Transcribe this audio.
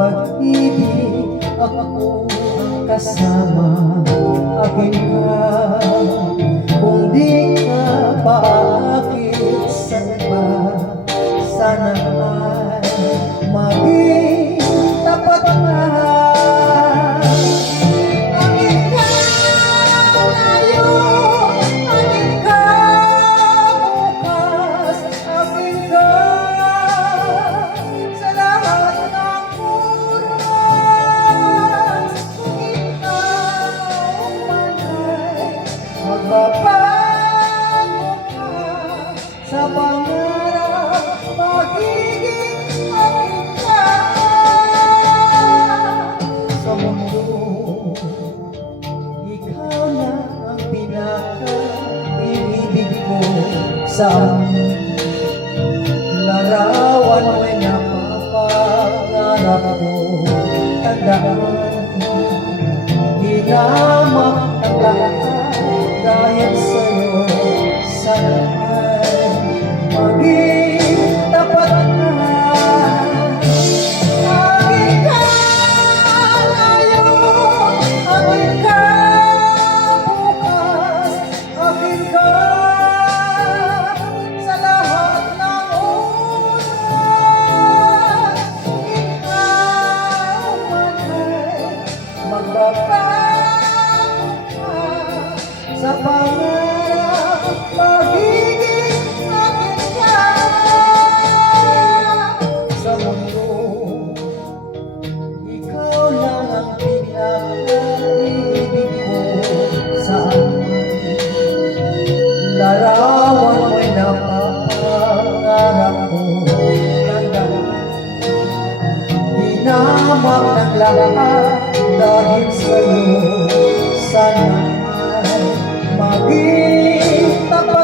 pag-ibig ako ang kasama. Akin ka kung di ka paakit sa iba. Sana ay maging tapat ka. Akin ka ngayon, akin ka bukas, akin ka sa lahat ng oras. Kung ikaw man ay magbabago ka sa pangarap, magiging akin ka sa mundo. Ikaw na ang pinaka-ibig ko. Sa larawan mo'y napapangarap ko. Tandaan, hinamak ang lahat dahil sa'yo. Sana ay maging tapat ka. Akin ka ngayon, akin ka bukas, akin ka sa lahat ng oras. Kung ikaw man ay magbabago ka sa pangarap, magiging akin ka sa mundo. Ikaw lang ang pinaka-ibig ko. Saan larawan mo'y napapangarap ko. Tandaan, hinamak ng lahat dahil sa'yo. Sana ay maging tapat